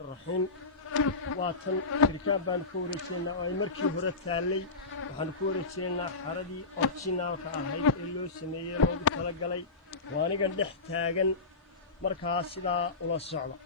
الرحمن الرحيم واتن شركات بان كوريجينا oo ay markii hore taalay waxaan ku wareejinaa xaradii originalka ahayd ee loo sameeyay loogu tala galay waaniga dhex taagan markaas sida ula socda